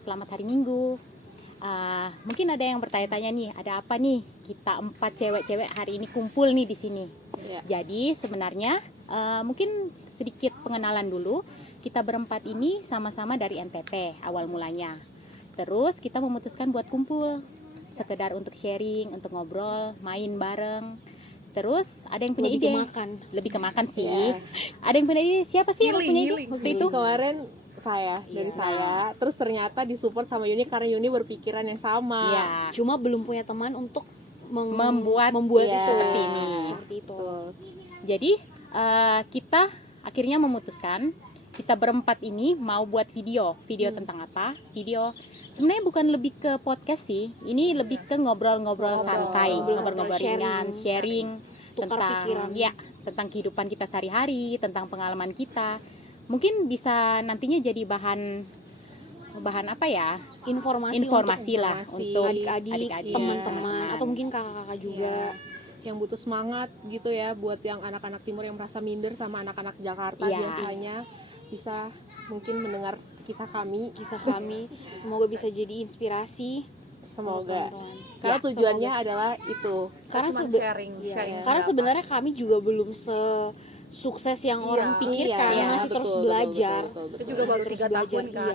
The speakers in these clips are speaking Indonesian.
selamat hari Minggu. Mungkin ada yang bertanya-tanya nih, ada apa nih kita 4 cewek-cewek hari ini kumpul nih di sini. Jadi sebenarnya mungkin sedikit pengenalan dulu. Kita berempat ini sama-sama dari NTT awal mulanya. Terus kita memutuskan buat kumpul, sekedar untuk sharing, untuk ngobrol, main bareng. Terus ada yang punya ide, lebih ke makan sih. Ada yang punya ide, siapa sih yang punya ide waktu itu? Kemarin saya, terus ternyata disupport sama Yuni karena Yuni berpikiran yang sama. Cuma belum punya teman untuk membuat seperti ini. Seperti itu. Jadi kita akhirnya memutuskan kita berempat ini mau buat video tentang apa? Video sebenarnya bukan lebih ke podcast sih, ini lebih ke ngobrol-ngobrol santai, ngobrol-ngobrol ringan, sharing tentang tentang kehidupan kita sehari-hari, tentang pengalaman kita. Mungkin bisa nantinya jadi bahan apa ya? Informasi lah untuk adik-adik, teman-teman, atau mungkin kakak-kakak juga yang butuh semangat gitu ya, buat yang anak-anak timur yang merasa minder sama anak-anak Jakarta biasanya bisa mungkin mendengar kisah kami. Semoga bisa jadi inspirasi. Semoga. Karena tujuannya adalah itu. Karena sebenarnya kami juga belum sukses yang orang pikirkan, masih terus belajar. Itu juga baru 3 tahun kan.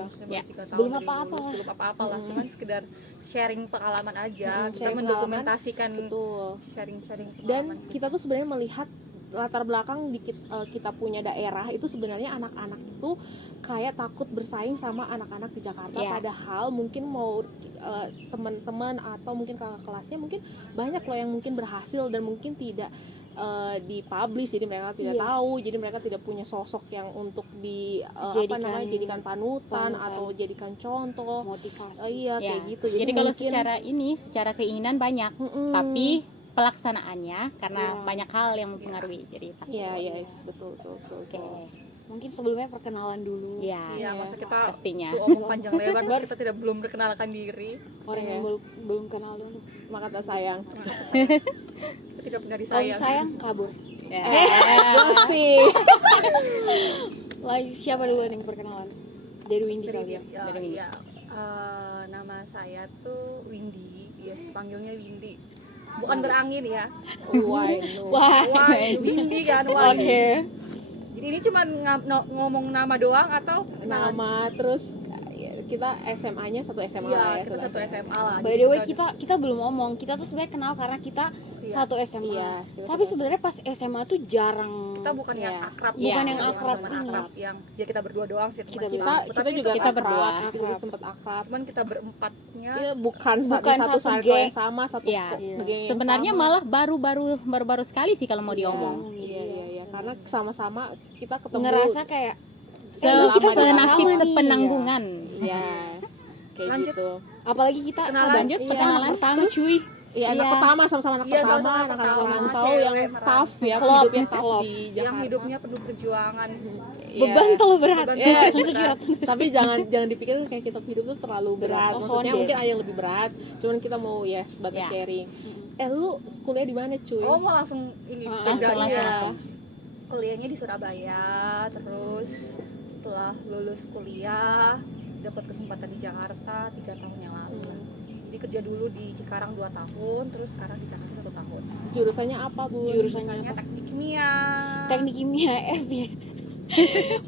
Belum apa-apa lah. Cuman sekedar sharing pengalaman aja. Kita mendokumentasikan sharing pengalaman. Dan kita tuh sebenarnya melihat latar belakang kita punya daerah itu sebenarnya anak-anak itu kayak takut bersaing sama anak-anak di Jakarta, padahal mungkin mau teman-teman atau mungkin kakak kelasnya mungkin banyak loh yang mungkin berhasil dan mungkin tidak dipublish, jadi mereka tidak tahu, jadi mereka tidak punya sosok yang untuk jadikan panutan atau jadikan contoh, motivasi. Kayak gitu. Jadi kalau secara keinginan banyak, tapi pelaksanaannya karena banyak hal yang mempengaruhi. Jadi betul. Mungkin sebelumnya perkenalan dulu. Masa kita pastinya omong panjang lebar kita belum perkenalkan diri. Orang yang belum kenal dulu. Maka tak sayang. Kita tidak pernah disayang. Kalau sayang kabur. Pasti. Lagi siapa dulu yang perkenalan? Dari Windy kali ya. Nama saya tuh Windy. Panggilnya Windy. Bukan berangin ya. Why? Windy kan. Oke. Jadi ini cuma ngomong nama doang atau nama terus kita SMA-nya satu SMA ya? Kita satu SMA lah. By the way kita belum ngomong, kita tuh sebenarnya kenal karena kita satu SMA. Tapi sebenarnya pas SMA tuh jarang. Kita bukan yang akrab, yang akrab yang kita berdua doang sih. Kita juga berdua. Kita sempat akrab. Cuman kita berempatnya bukan satu geng yang sama, satu geng. Sebenarnya malah baru sekali sih kalau mau diomong. Iya. Karena sama-sama kita ketemu. Ngerasa kayak senasib sepenanggungan. Kayak lanjut. gitu. Apalagi kita kenalan pertama cuy. Anak pertama sama-sama anak pertama, anak-anak rantau yang tough ya, hidupnya tough di Jakarta. Yang hidupnya penuh perjuangan. Beban terlalu berat. Tapi jangan dipikir kayak kita hidup tuh terlalu berat. Maksudnya mungkin ada yang lebih berat. Cuman kita mau sebagai sharing. Lu kuliah di mana cuy? Mau langsung ini langsung. Kuliahnya di Surabaya, terus setelah lulus kuliah dapat kesempatan di Jakarta 3 tahun yang lalu. Jadi kerja dulu di Cikarang 2 tahun, terus sekarang di Jakarta 1 tahun. Jurusannya apa, Bu? Jurusannya teknik kimia. Teknik kimia F ya.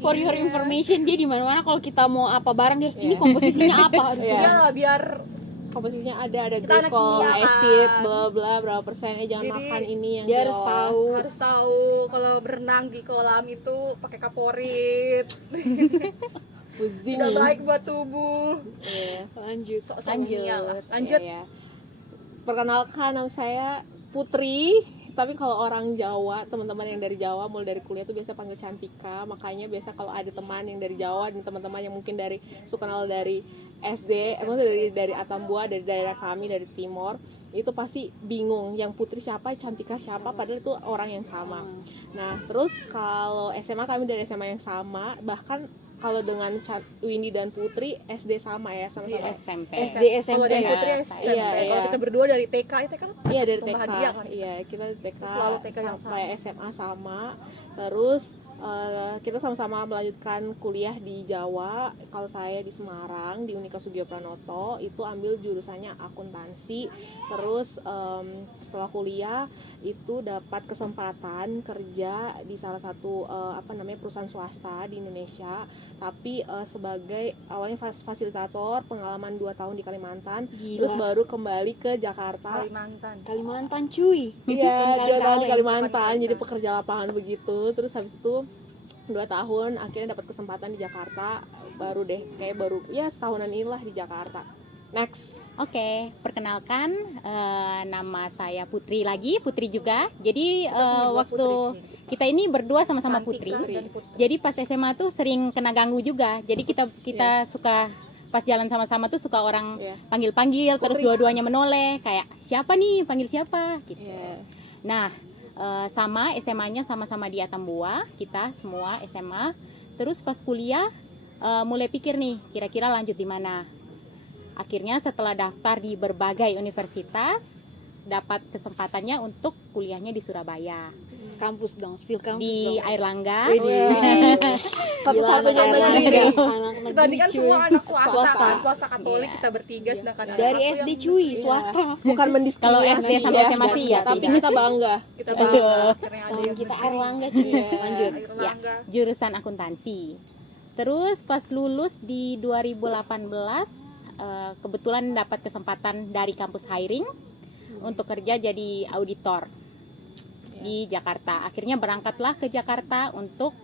For your information, dia di mana-mana kalau kita mau apa barang dia ini komposisinya apa gitu. Biar komposisinya ada glikol, acid, bla bla berapa persen, jangan makan ini yang dia harus tahu kalau berenang di kolam itu pakai kaporit. Tidak baik buat tubuh. Lanjut. Lanjut. Perkenalkan, nama saya Putri. Tapi kalau orang Jawa, teman-teman yang dari Jawa mulai dari kuliah tuh biasa panggil Cantika. Makanya biasa kalau ada teman yang dari Jawa dan teman-teman yang mungkin suka kenal dari SD, emang dari Atambua, dari daerah kami dari Timor, itu pasti bingung yang Putri siapa, Cantika siapa, padahal itu orang yang sama. Nah, terus kalau SMA kami dari SMA yang sama, bahkan kalau dengan Windy dan Putri SD sama ya, sama-sama SMP. SD SMP. Kalau dari Putri SMP. Kalau kita berdua dari TK, dari TK. Bahagia kan? Iya, kita TK selalu TK yang sampai SMA sama. Terus kita sama-sama melanjutkan kuliah di Jawa. Kalau saya di Semarang di Unika Sugio Pranoto itu ambil jurusannya akuntansi. Terus setelah kuliah itu dapat kesempatan kerja di salah satu perusahaan swasta di Indonesia, tapi sebagai awalnya fasilitator, pengalaman 2 tahun di Kalimantan. Gila. Terus baru kembali ke Jakarta. Kalimantan cuy. Iya, 2 tahun di Kalimantan, Kalimantan. jadi pekerja lapangan begitu. Terus habis itu 2 tahun akhirnya dapat kesempatan di Jakarta, baru ya setahunan inilah di Jakarta. Next. Oke, perkenalkan nama saya Putri lagi, Putri juga. Jadi waktu kita ini berdua sama-sama Putri. Jadi pas SMA tuh sering kena ganggu juga. Jadi kita suka pas jalan sama-sama tuh suka orang Iya. panggil-panggil, terus Putri. dua-duanya menoleh kayak siapa nih, panggil siapa gitu. Iya. Nah, sama SMA-nya sama-sama di Atambua, kita semua SMA. Terus pas kuliah mulai pikir nih, kira-kira lanjut di mana. Akhirnya setelah daftar di berbagai universitas, dapat kesempatannya untuk kuliahnya di Surabaya, Kampus dong, spill kampus di dong. Airlangga. Satu-satunya Gila, negeri. anak negeri, Tadi kan cuy. semua anak swasta, Swasta. kan? Swasta Katolik Iya. kita bertiga, sedangkan Dari aku SD yang- cuy, Iya. swasta. Bukan mendiskriminasi Kalau SD sampai ya, SMA sih ya tapi tidak. kita bangga. kita Betul. bangga akhirnya ada Tahun yang kita negeri. Erlangga cuy. Iya. Lanjut. Airlangga. Jurusan akuntansi. Terus pas lulus di 2018 kebetulan dapat kesempatan dari kampus hiring untuk kerja jadi auditor di Jakarta. Akhirnya berangkatlah ke Jakarta untuk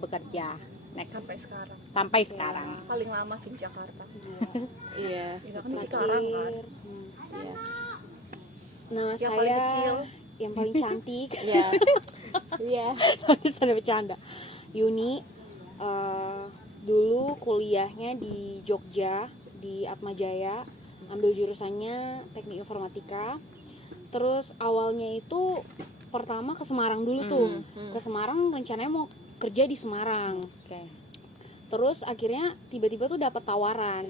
bekerja. Next. Sampai sekarang Sampai sekarang. paling lama sih di Jakarta. Iya. Kita kan di Cikarang kan. Iya. Nama Yang paling saya kecil. yang paling cantik. Iya. Iya. Saya bercanda. Yuni dulu kuliahnya di Jogja di Atmajaya, ambil jurusannya teknik informatika. Terus awalnya itu pertama ke Semarang dulu tuh. Ke Semarang rencananya mau kerja di Semarang. Oke. Terus akhirnya tiba-tiba tuh dapat tawaran,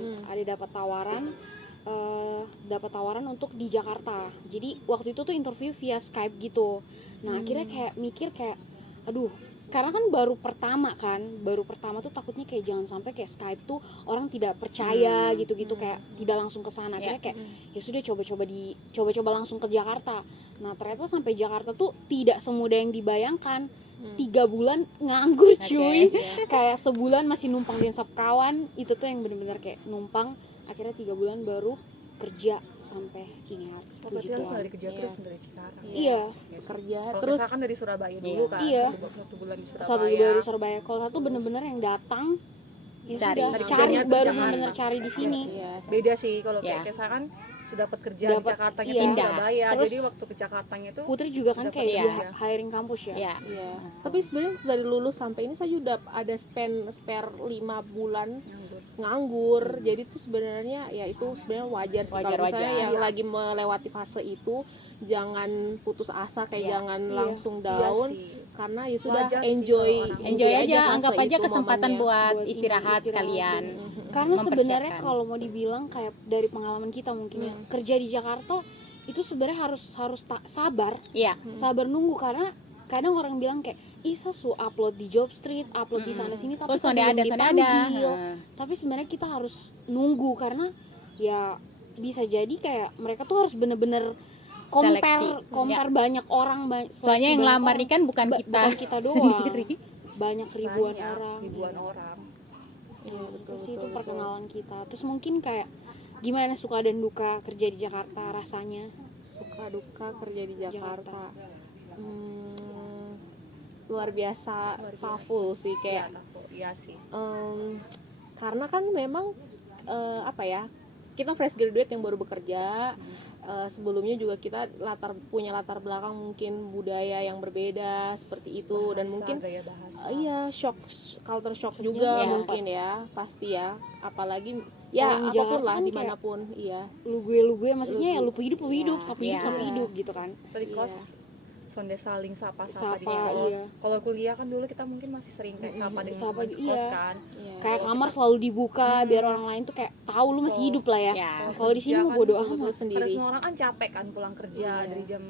dapat tawaran untuk di Jakarta. Jadi waktu itu tuh interview via Skype gitu. Nah akhirnya kayak mikir kayak, aduh, karena kan baru pertama tuh takutnya kayak jangan sampai kayak Skype tuh orang tidak percaya gitu-gitu, kayak tidak langsung ke sana. Akhirnya kayak ya sudah coba langsung ke Jakarta. Nah ternyata sampai Jakarta tuh tidak semudah yang dibayangkan. 3 bulan nganggur cuy. Kayak sebulan masih numpang di kawan, itu tuh yang bener-bener kayak numpang. Akhirnya 3 bulan baru kerja sampai ini hari. Berarti Puji harus Tuhan. dari kerja terus dari Cikarang. Iya, Kerja Kalau terus misalkan dari Surabaya dulu kan. Iya. 1 bulan di Surabaya. satu dari Surabaya. Kalau satu bener-bener yang datang ya Cari. sudah Cari cari kerjanya tuh baru jangan. bener-bener cari di sini. Iya. Beda sih kalau Ya. kayak saya kan sudah dapat kerja Dapat, di Jakarta iya. di Surabaya. Terus jadi waktu ke Jakartanya itu Putri juga kan Dapat kayak iya. di hiring kampus ya. Ya. Iya. Tapi sebenarnya dari lulus sampai ini saya udah ada spare 5 bulan nganggur. Jadi itu sebenarnya ya itu sebenarnya wajar sih kalau Wajar-wajar. misalnya yang Iya. lagi melewati fase itu jangan putus asa kayak Iya. jangan Iya. langsung Iya down sih. karena ya sudah Wajar sih enjoy kalau orang- Enjoy aja, fase anggap aja itu kesempatan momennya. buat Buat ini, istirahat istirahat, sekalian. Karena sebenarnya Mempersiapkan. kalau mau dibilang kayak dari pengalaman kita mungkin ya, kerja di Jakarta itu sebenarnya harus sabar, Iya. sabar nunggu karena kadang orang bilang kayak Isa su upload di job street, upload di sana sini tapi Oh, kok sonde belum ada. dipanggil. Heeh. Tapi sebenarnya kita harus nunggu karena ya bisa jadi kayak mereka tuh harus bener-bener compare Seleksi. banyak orang Soalnya yang banyak lamar orang. ini kan bukan kita, bukan kita doang, sendiri. banyak ribuan Banyak, orang. ribuan orang. Iya, Itu sih itu perkenalan kita. Terus mungkin kayak gimana suka dan duka kerja di Jakarta rasanya? Suka duka kerja di Jakarta. Luar biasa, powerful sih kayak Iya sih. karena kan memang apa ya, kita fresh graduate yang baru bekerja. Sebelumnya juga kita punya latar belakang mungkin budaya yang berbeda seperti itu, dan mungkin gaya bahasa. iya culture shock juga Iya. mungkin ya, pasti ya, apalagi ya Orang apapun Jakarta lah kan dimanapun. Iya Lu gue maksudnya ya lu hidup Iya, sapu hidup iya. sapu hidup gitu kan. Tadi kos Iya. sonde saling sapa-sapa di Sapa, kos. iya. Kalau kuliah kan dulu kita mungkin masih sering kayak sapa dengan Sapa, teman iya. kos kan. iya. Kayak kamar selalu dibuka biar orang lain tuh kayak tahu lu masih hidup lah ya. Ya. Kalau di sini Kerja mau kan bodo betul-betul amat. sendiri. Karena semua orang kan capek kan pulang kerja Iya. dari jam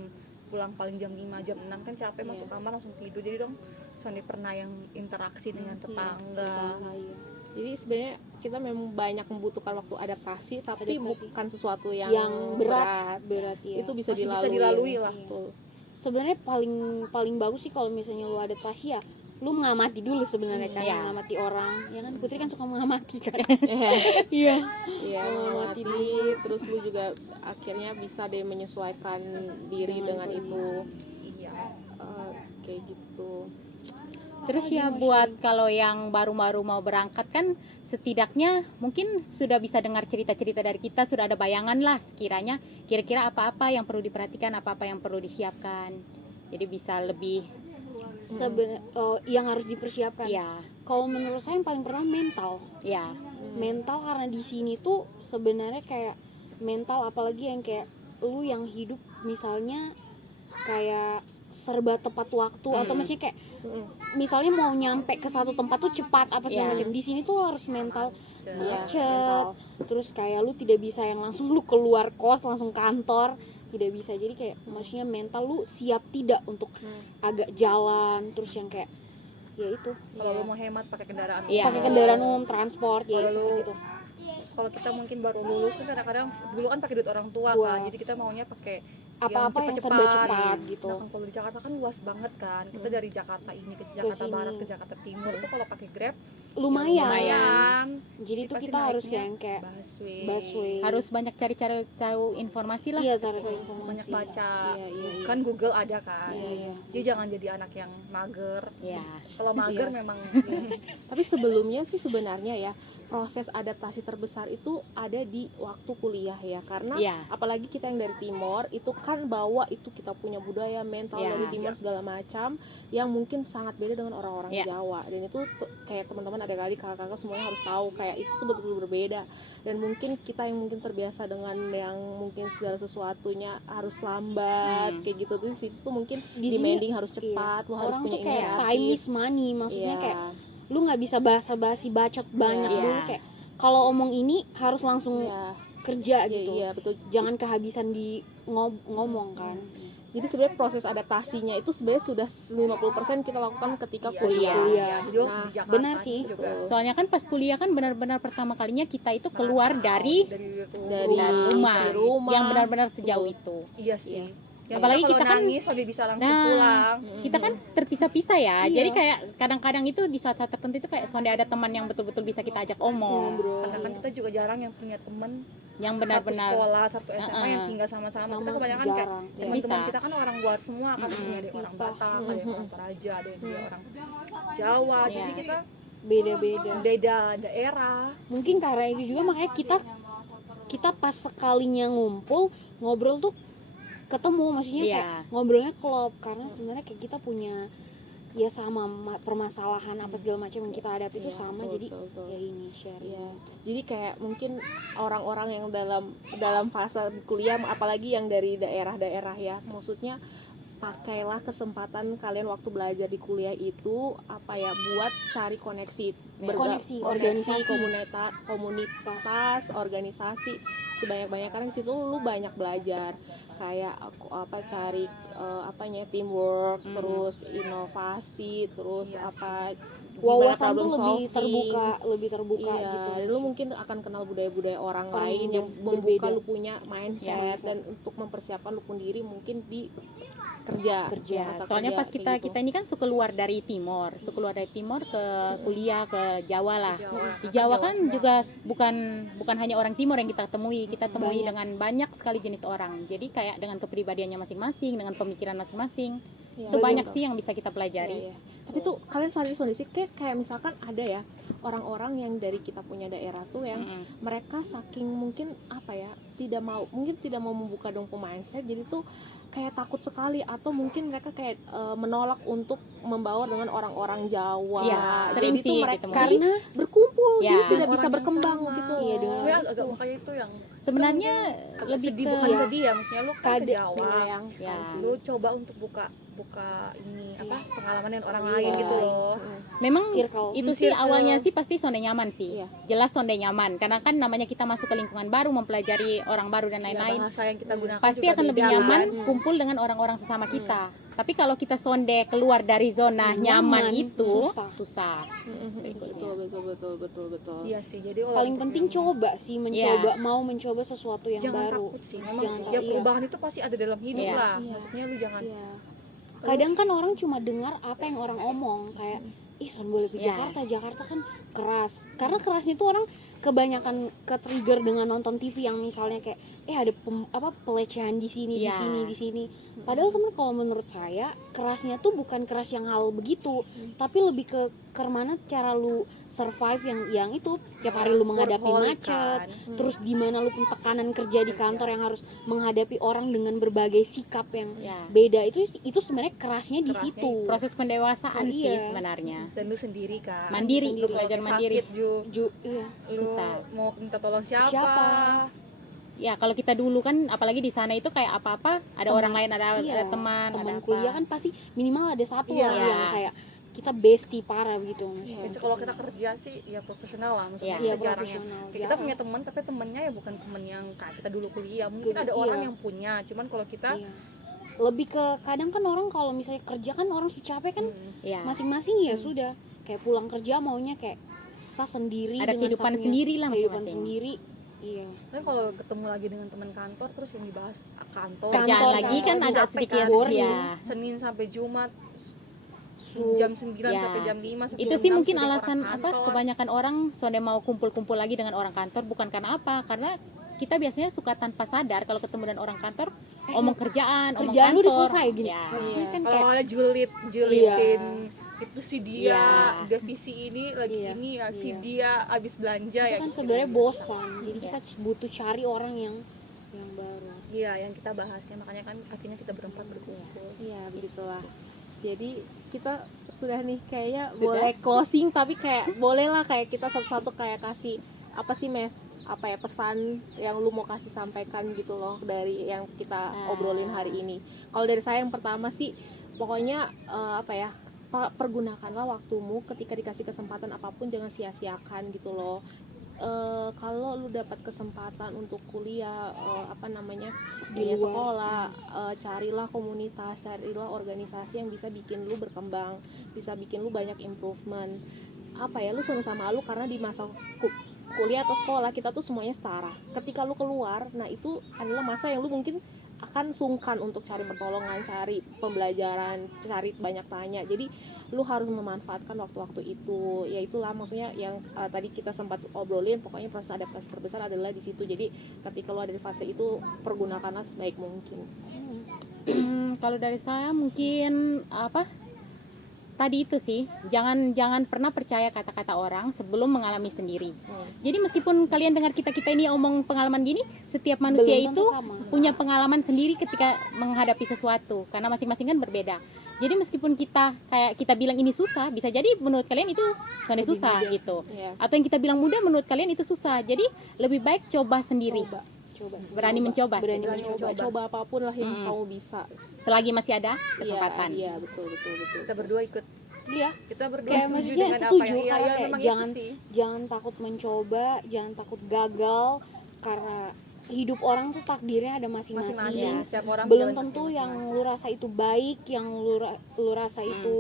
pulang paling jam 5 jam 6 kan capek, Iya. masuk kamar langsung tidur. Jadi dong Sonde pernah yang interaksi dengan tetangga. Iya. Jadi sebenarnya kita memang banyak membutuhkan waktu adaptasi, tapi Adaptasi. bukan sesuatu yang, Yang berat ya. Itu bisa Masih dilalui. bisa dilalui lah. Betul. Sebenarnya paling bagus sih kalau misalnya lu adaptasi ya, lu mengamati dulu sebenarnya kan, Iya. mengamati orang. Ya kan Putri kan suka mengamati kan. Iya, Mengamati mengamati, terus lu juga akhirnya bisa deh menyesuaikan diri dengan Dengan itu. Iya. Kayak gitu. Terus ya buat kalau yang baru-baru mau berangkat kan setidaknya mungkin sudah bisa dengar cerita-cerita dari kita, sudah ada bayangan lah sekiranya kira-kira apa-apa yang perlu diperhatikan, apa-apa yang perlu disiapkan. Jadi bisa lebih Yang harus dipersiapkan. ya, Kalau menurut saya yang paling pertama mental. ya, Mental karena di sini tuh sebenarnya kayak mental, apalagi yang kayak lu yang hidup misalnya kayak serba tepat waktu atau maksudnya kayak misalnya mau nyampe ke satu tempat tuh cepat apa segala Iya. macam. Di sini tuh harus mental Iya, macet. mental. Terus kayak lu tidak bisa yang langsung lu keluar kos langsung kantor, tidak bisa. Jadi kayak maksudnya mental lu siap tidak untuk agak jalan, terus yang kayak ya itu Kalau lo mau hemat pakai kendaraan Iya. pakai kendaraan umum, transport ya Kalau seperti lu- itu. kalau kita mungkin baru lulus kan kadang-kadang dulu kan pakai duit orang tua Tua. kan, jadi kita maunya pakai Apa-apa yang cepet-cepet. serba cepat gitu. Nah kan kalau di Jakarta kan luas banget kan, kita dari Jakarta ini ke Jakarta sini. Barat ke Jakarta Timur itu kalau pakai Grab Lumayan. Jadi itu Pasti kita harus naiknya yang kayak busway, harus banyak cari-cari tahu informasi lah. iya tarik informasi. banyak baca. Iya. Kan Google ada kan. Iya. Jadi jangan jadi anak yang mager. Ya, Kalau mager Iya. memang Tapi sebelumnya sih sebenarnya ya proses adaptasi terbesar itu ada di waktu kuliah ya, karena Iya. apalagi kita yang dari Timor itu kan bawa itu kita punya budaya mental Iya. dari Timor segala macam yang mungkin sangat beda dengan orang-orang Iya. Jawa, dan itu kayak teman-teman ada kali kakak-kakak semuanya harus tahu kayak itu tuh betul-betul berbeda. Dan mungkin kita yang mungkin terbiasa dengan yang mungkin segala sesuatunya harus lambat kayak gitu tuh situ mungkin Di sini, demanding harus cepat, lu harus Orang punya tuh kayak inisiatif. time is money, maksudnya Iya. kayak lu nggak bisa basa-basi bacot banyak Iya. dulu kayak kalau omong ini harus langsung Iya. kerja Iya, gitu. iya, betul. Jangan kehabisan di ngomong kan. Jadi sebenarnya proses adaptasinya itu sebenarnya sudah 50% kita lakukan ketika Iya, kuliah. Kuliah. Jadi Nah, di Jakarta benar sih. juga. soalnya kan pas kuliah kan benar-benar pertama kalinya kita itu keluar dari Dari rumah, isi rumah. yang benar-benar sejauh itu. Iya sih. Yang Apalagi kalau kita kan- nangis udah bisa langsung Nah, pulang. kita kan terpisah-pisah ya. Iya. Jadi kayak kadang-kadang itu di saat-saat tertentu itu kayak sonde ada teman yang betul-betul bisa kita ajak omong, Karena kan kita juga jarang yang punya temen yang satu benar-benar sekolah, satu SMA yang tinggal sama-sama. Sama, Kita kebanyakan kayak jarang. teman-teman Bisa. kita kan orang luar semua kan, di sini ada yang orang Bisa. Batak, ada yang orang Toraja, ada yang dia orang Jawa. Jadi Iya. kita Beda-beda. beda daerah. Mungkin karena itu juga makanya kita pas sekalinya ngumpul ngobrol tuh ketemu, maksudnya Iya. kayak ngobrolnya klop karena sebenarnya kayak kita punya ya sama permasalahan apa segala macam yang kita hadapi itu Iya, sama, betul, jadi betul. ya ini share. Iya. Jadi kayak mungkin orang-orang yang dalam fase kuliah, apalagi yang dari daerah-daerah ya, maksudnya pakailah kesempatan kalian waktu belajar di kuliah itu apa ya, buat cari koneksi, Koneksi, organisasi, organisasi. komunitas, organisasi sebanyak-banyak, karena di situ lu banyak belajar kayak cari apanya teamwork, terus inovasi, terus Iya apa Wawasan gimana tuh problem lebih terbuka iya, gitu. dan lu mungkin akan kenal budaya-budaya orang Orang lain yang berbeda. membuka lu punya mindset, mindset. dan untuk mempersiapkan lu sendiri mungkin di kerja. Ya, masa soalnya kerja, pas kayak gitu. kita ini kan suka keluar dari Timor ke kuliah ke Jawa lah. Di Jawa kan semua. juga bukan hanya orang Timor yang kita temui, kita temui Banyak. dengan banyak sekali jenis orang. Jadi kayak dengan kepribadiannya masing-masing, dengan pemikiran masing-masing, Iya, itu banyak betul. sih yang bisa kita pelajari. Iya, iya. Tapi tuh kalian sadar sih kayak misalkan ada ya orang-orang yang dari kita punya daerah tuh yang Mm-mm. mereka saking mungkin apa ya tidak mau membuka dong mindset, jadi tuh kayak takut sekali, atau mungkin mereka kayak menolak untuk membaur dengan orang-orang Jawa. Iya, sering jadi sih tuh mereka ditemuin. Karena berkumpul Ya. jadi tidak Dengan bisa orang yang berkembang sama. gitu. Iya, dengan Sebenarnya agak makanya itu yang Sebenarnya agak lebih sedih, ke bukan sedih ya, maksudnya lu kan ke Jawa, yang ya. lu coba untuk buka ini apa pengalaman dengan orang Iya. lain gitu loh. memang circle. itu sih Circle. awalnya sih pasti sonde nyaman sih. Iya. Jelas sonde nyaman karena kan namanya kita masuk ke lingkungan baru, mempelajari orang baru dan lain-lain. Bahasa yang kita gunakan Pasti juga akan lebih beda, nyaman kan? kumpul dengan orang-orang sesama kita. Tapi kalau kita sonde keluar dari zona nyaman itu susah. Betul. Iya sih, jadi Paling penting coba sih, mau mencoba sesuatu yang jangan baru. takut sih, memang Jangan ya takut, perubahan itu pasti ada dalam hidup Iya. lah. Iya. Maksudnya lu jangan Iya. Kadang kan orang cuma dengar apa yang orang omong, kayak ih son boleh ke Iya. Jakarta kan keras. Karena kerasnya itu orang kebanyakan ke-trigger dengan nonton TV yang misalnya kayak ada pelecehan di sini, Iya. di sini. Padahal sebenarnya kalau menurut saya kerasnya tuh bukan keras yang hal begitu, tapi lebih ke kemana cara lu survive yang itu tiap hari lu menghadapi workaholic macet, kan. terus gimana lu tekanan kerja di kantor yang harus menghadapi orang dengan berbagai sikap yang Ya. beda, itu sebenarnya kerasnya di Kerasnya situ. Proses pendewasaan Oh, sih iya. sebenarnya. Dan lu sendiri kan. Mandiri, Lu kalau belajar sakit, mandiri. Iya. lu Susah. mau minta tolong siapa? Siapa? Ya kalau kita dulu kan apalagi di sana itu kayak apa-apa ada Teman. orang lain, ada Iya, teman ada apa. kuliah kan pasti minimal ada satu Iya. lah yang kayak kita bestie parah gitu. Biasanya kalau kita kerja sih ya profesional lah, maksudnya Iya. Iya, kita jarang yang profesional. kayak kita punya teman, tapi temennya ya bukan temen yang kayak kita dulu kuliah. Mungkin ada Iya. orang yang punya, cuman kalau kita Iya. Lebih ke kadang kan orang kalau misalnya kerja kan orang sudah capek kan Ya. masing-masing ya sudah kayak pulang kerja maunya kayak sendiri Ada dengan kehidupan satunya. sendiri lah Kehidupan masing-masing. sendiri. Iya. kan kalau ketemu lagi dengan teman kantor terus yang dibahas kantor, Kerjaan Kantor, lagi kan agak capek sedikit kan. ya. Senin sampai Jumat Su- jam 9 Ya. sampai jam 5 sampai Itu jam sih 6 mungkin sudah alasan orang apa kantor. kebanyakan orang sonde mau kumpul-kumpul lagi dengan orang kantor bukan karena apa? Karena kita biasanya suka tanpa sadar kalau ketemu dengan orang kantor omong kerjaan kerjaan kantor. lu udah selesai gini. Ya. Maksudnya kan Kalau kayak ada julitin itu si dia Iya. divisi ini lagi Iya. ini ya si Iya. dia abis belanja itu ya kan gitu. sebenarnya bosan. Jadi Iya. kita butuh cari orang yang baru. Iya, yang kita bahasnya makanya kan akhirnya kita berempat berkumpul. Iya, begitulah. Jadi kita sudah nih kayaknya Sudah? boleh closing, tapi kayak boleh lah kayak kita satu-satu kayak kasih apa sih pesan yang lu mau kasih sampaikan gitu loh dari yang kita obrolin hari ini. Kalau dari saya yang pertama sih pokoknya pergunakanlah waktumu ketika dikasih kesempatan apapun, jangan sia-siakan gitu loh. Kalau lu dapat kesempatan untuk kuliah di luar. sekolah, carilah komunitas, carilah organisasi yang bisa bikin lu berkembang, bisa bikin lu banyak improvement. Lu sama lu karena di masa kuliah atau sekolah kita tuh semuanya setara. Ketika lu keluar, nah itu adalah masa yang lu mungkin akan sungkan untuk cari pertolongan, cari pembelajaran, cari banyak tanya. Jadi lu harus memanfaatkan waktu-waktu itu. Ya itulah maksudnya yang tadi kita sempat obrolin, pokoknya proses adaptasi terbesar adalah di situ. Jadi ketika lu ada di fase itu, pergunakanlah sebaik mungkin. Kalau dari saya mungkin tadi itu sih, jangan pernah percaya kata-kata orang sebelum mengalami sendiri. Jadi meskipun kalian dengar kita ini omong pengalaman gini, setiap manusia Belum itu tentu sama. punya pengalaman sendiri ketika menghadapi sesuatu, karena masing-masing kan berbeda. Jadi meskipun kita bilang ini susah, bisa jadi menurut kalian itu soalnya susah gitu. Iya. Atau yang kita bilang mudah menurut kalian itu susah. Jadi lebih baik coba sendiri. Coba sih. Berani mencoba sih. Berani mencoba. Coba apapun lah yang kamu bisa. Selagi masih ada kesempatan. Iya, betul. Kita berdua ikut. Iya. Kita berdua Kayak setuju maksudnya dengan apa setuju, yang karena kayak memang jangan itu sih. jangan takut mencoba, jangan takut gagal, karena hidup orang tuh takdirnya ada Masing-masing masing-masing. setiap orang Belum jalan tentu kaki yang masing-masing. lu rasa itu baik, yang lu rasa itu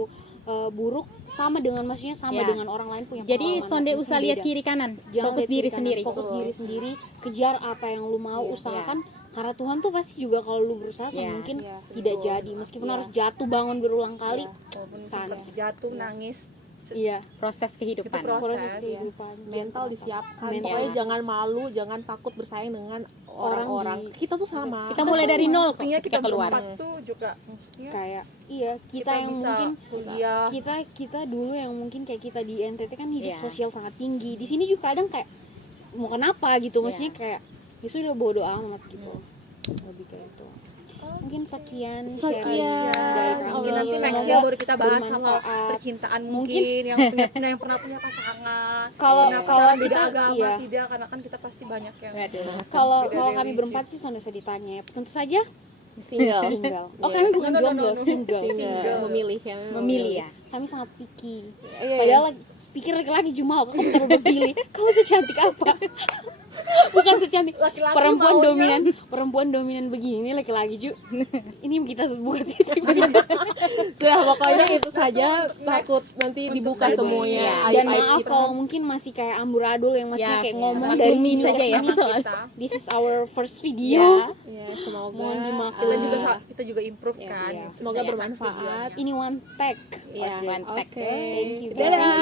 buruk sama dengan maksudnya sama Ya. dengan orang lain punya Jadi pengalaman sonde masing-masing usah lihat beda. kiri kanan, Jangan fokus lihat diri kiri kanan, sendiri. fokus diri sendiri, kejar apa yang lu mau, Iya, usahakan karena Tuhan tuh pasti juga kalau lu berusaha Iya, mungkin iya, tidak betul. jadi meskipun Iya. harus jatuh bangun berulang kali. Walaupun Sans. sempat jatuh, nangis, Iya, Proses kehidupan. Itu proses. proses Iya. kehidupan. Mental disiapkan. Mental. Pokoknya jangan malu, jangan takut bersaing dengan orang-orang. Kita tuh sama. Kita mulai dari nol kok artinya kita ketika keluar. berempat tuh juga maksudnya Kayak iya kita yang bisa mungkin kuliah. kita dulu yang mungkin kayak kita di NTT kan hidup Iya. sosial sangat tinggi. Di sini juga kadang kayak mau kenapa gitu, maksudnya kayak ya sudah bodo amat gitu. Lebih kayak itu. Mungkin sekian Sekian. sharing dari kami. Mungkin nanti Semoga nextnya baru kita bahas soal bermanfaat. percintaan Mungkin- mungkin yang pernah punya pasangan. Kalau pernah kalau pacaran beda kita agama iya. tidak, karena kan kita pasti banyak yang Kalau beda kalau dari kami religion. berempat sih sudah bisa ditanya ya. Tentu saja Single. single. Oh, Iya. kami bukan No, no, no, jomblo, no, no. single. Single. Memilih yang Memilih ya. Kami sangat picky. Iya. Padahal pikir laki-laki cuma kamu terlalu pilih. Kamu secantik apa? bukan secantik Laki-laki perempuan dominan begini laki-laki Ju. Ini kita buka sisi Sudah pokoknya itu saja, takut nanti dibuka Untuk semuanya. ya. dan maaf kalau mungkin masih kayak amburadul yang maksudnya Ya, kayak ya, ngomong maklumi dari sini saja ke ya, sini. soal. This is our first Ya. video. Ya, semoga Mohon dimaklumi. kita juga improve Iya, kan. iya. semoga bermanfaat. Ini one tag. Ya, One tag. oke. Thank you, Dadah.